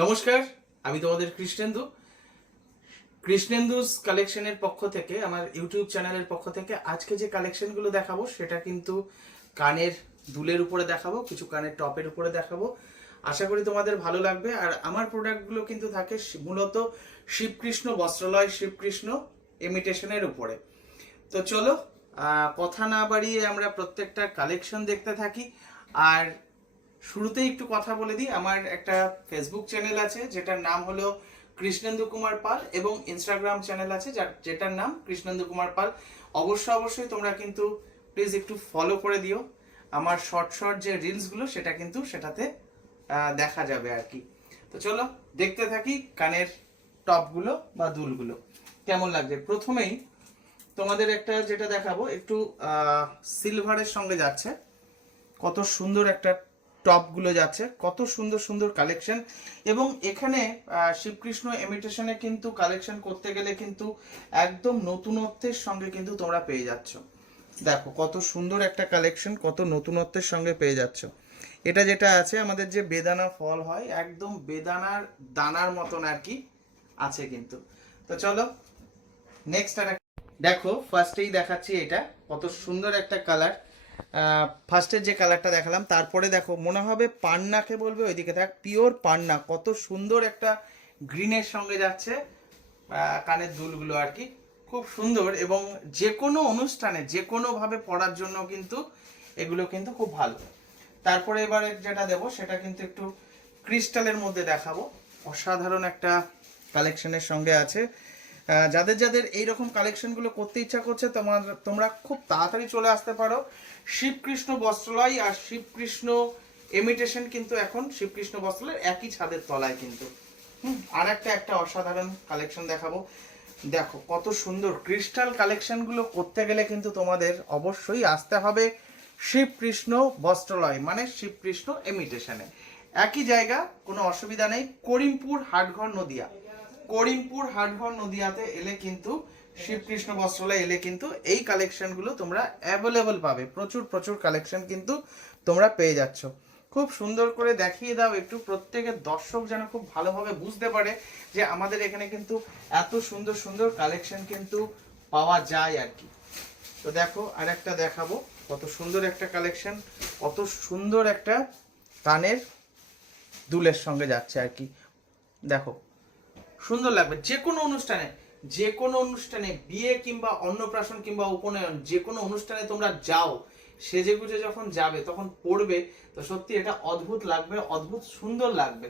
নমস্কার, আমি তোমাদের কৃষ্ণেন্দুস কালেকশনের পক্ষ থেকে, আমার ইউটিউব চ্যানেলের পক্ষ থেকে আজকে যে কালেকশনগুলো দেখাবো সেটা কিন্তু কানের দুলের উপরে দেখাবো, কিছু কানের টপের উপরে দেখাবো। আশা করি তোমাদের ভালো লাগবে। আর আমার প্রোডাক্টগুলো কিন্তু থাকে মূলত শিবকৃষ্ণ বস্ত্রালয়, শিবকৃষ্ণ ইমিটেশনের উপরে। তো চলো কথা না বাড়িয়ে আমরা প্রত্যেকটা কালেকশন দেখতে থাকি। আর শুরুতেই একটু কথা বলে দিই, আমার একটা ফেসবুক চ্যানেল আছে যেটার নাম হলো কৃষ্ণেন্দু কুমার পাল, এবং ইনস্টাগ্রাম চ্যানেল আছে যেটার নাম কৃষ্ণেন্দু কুমার পাল। অবশ্যই তোমরা কিন্তু প্লিজ একটু ফলো করে দিও। আমার শর্ট যে রিলসগুলো সেটা কিন্তু সেটাতে দেখা যাবে আর কি। তো চলো দেখতে থাকি কানের টপগুলো বা দুলগুলো কেমন লাগছে। প্রথমেই তোমাদের একটা যেটা দেখাবো, একটু সিলভারের সঙ্গে যাচ্ছে, কত সুন্দর একটা টপগুলো যাচ্ছে, কত সুন্দর সুন্দর কালেকশন। এবং এখানে শিবকৃষ্ণ ইমিটেশনে কিন্তু কালেকশন করতে গেলে কিন্তু একদম নতুনত্বের সঙ্গে কিন্তু তোমরা পেয়ে যাচ্ছ। দেখো কত সুন্দর একটা কালেকশন, কত নতুনত্বের সঙ্গে পেয়ে যাচ্ছ। এটা যেটা আছে আমাদের যে বেদানা ফল হয়, একদম বেদানার দানার মতন আর কি আছে কিন্তু। তো চলো নেক্সট আর দেখো, ফার্স্টেই দেখাচ্ছি এটা কত সুন্দর একটা কালার। ফার্স্টের যে কালারটা দেখালাম, তারপরে দেখো মনে হবে পান্নাকে বলবে, ওইদিকে দেখ পিওর পান্না, কত সুন্দর একটা গ্রিনের সঙ্গে যাচ্ছে কানের দুলগুলো আর কি, খুব সুন্দর। এবং যে কোনো অনুষ্ঠানে যে কোনোভাবে পরার জন্য কিন্তু এগুলো কিন্তু খুব ভালো। তারপরে এবারে যেটা দেবো সেটা কিন্তু একটু ক্রিস্টালের মধ্যে দেখাবো, অসাধারণ একটা কালেকশনের সঙ্গে আছে। যাদের যাদের এইরকম কালেকশনগুলো করতে ইচ্ছা করছে, তোমরা খুব তাড়াতাড়ি চলে আসতে পারো শিবকৃষ্ণ বস্ত্রালয় আর শিবকৃষ্ণ ইমিটেশন, কিন্তু এখন শিবকৃষ্ণ বস্ত্রালয়ের একই ছাদের তলায় কিন্তু। আর একটা অসাধারণ কালেকশন দেখাবো। দেখো কত সুন্দর ক্রিস্টাল কালেকশনগুলো করতে গেলে কিন্তু তোমাদের অবশ্যই আসতে হবে শিবকৃষ্ণ বস্ত্রালয়, মানে শিবকৃষ্ণ ইমিটেশনে। একই জায়গা, কোনো অসুবিধা নেই। করিমপুর হাটঘর নদিয়া, করিমপুর হাটঘর নদিয়াতে এলে কিন্তু শিবকৃষ্ণ বস্ত্রালয় এলে কিন্তু এই কালেকশনগুলো তোমরা অ্যাভেলেবল পাবে। প্রচুর কালেকশন কিন্তু তোমরা পেয়ে যাচ্ছ। খুব সুন্দর করে দেখিয়ে দাও একটু, প্রত্যেকের দর্শক যেন খুব ভালোভাবে বুঝতে পারে যে আমাদের এখানে কিন্তু এত সুন্দর সুন্দর কালেকশন কিন্তু পাওয়া যায় আর কি। তো দেখো আর একটা দেখাবো, কত সুন্দর একটা কালেকশন, কত সুন্দর একটা কানের দুলের সঙ্গে যাচ্ছে আর কি। দেখো সুন্দর লাগবে যে কোনো অনুষ্ঠানে বিয়ে কিংবা অন্নপ্রাশন কিংবা উপনয়ন, যে কোনো অনুষ্ঠানে তোমরা যাও, সেজে গুজে যখন যাবে তখন পড়বে, তো সত্যি এটা অদ্ভুত লাগবে, অদ্ভুত সুন্দর লাগবে।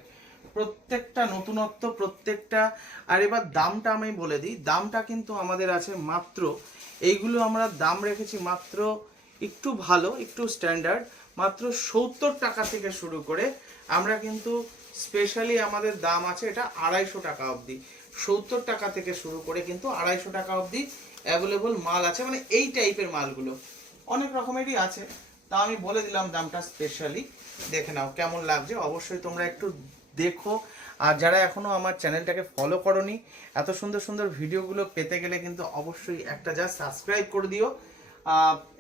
প্রত্যেকটা নতুনত্ব, প্রত্যেকটা। আর এবার দামটা আমি বলে দিই, দামটা কিন্তু আমাদের আছে মাত্র, এইগুলো আমরা দাম রেখেছি মাত্র একটু ভালো, একটু স্ট্যান্ডার্ড, মাত্র 70 টাকা থেকে শুরু করে আমরা কিন্তু স্পেশালি আমাদের দাম আছে এটা 250 টাকা অবধি। 70 টাকা থেকে শুরু করে কিন্তু 250 টাকা অবধি অ্যাভেলেবল মাল আছে, মানে এই টাইপের মালগুলো অনেক রকমেরই আছে। তা আমি বলে দিলাম দামটা, স্পেশালি দেখে নাও কেমন লাগছে। অবশ্যই তোমরা একটু দেখো। আর যারা এখনো আমার চ্যানেলটাকে ফলো করোনি, এত সুন্দর সুন্দর ভিডিওগুলো পেতে গেলে কিন্তু অবশ্যই একটা যা সাবস্ক্রাইব করে দিও।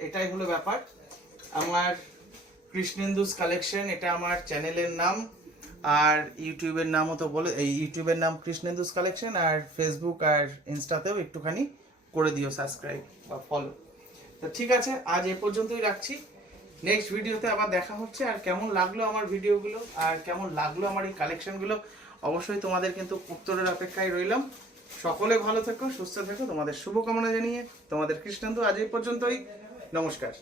এটাই হলো ব্যাপার। আমার কৃষ্ণেন্দুস কালেকশন, এটা আমার চ্যানেলের নাম। আর ইউটিউবের নামও তো বলে, এই ইউটিউবের নাম কৃষ্ণেন্দুস কালেকশন, আর ফেসবুক আর ইনস্টাতেও একটুখানি করে দিও সাবস্ক্রাইব বা ফলো। তো ঠিক আছে, আজ এ পর্যন্তই রাখছি। নেক্সট ভিডিওতে আবার দেখা হচ্ছে। আর কেমন লাগলো আমার ভিডিওগুলো, আর কেমন লাগলো আমার এই কালেকশনগুলো, অবশ্যই তোমাদের কিন্তু উত্তরের অপেক্ষায় রইলাম। সকলে ভালো থেকো, সুস্থ থেকো, তোমাদের শুভকামনা জানিয়ে তোমাদের কৃষ্ণেন্দু আজ এই পর্যন্তই। নমস্কার।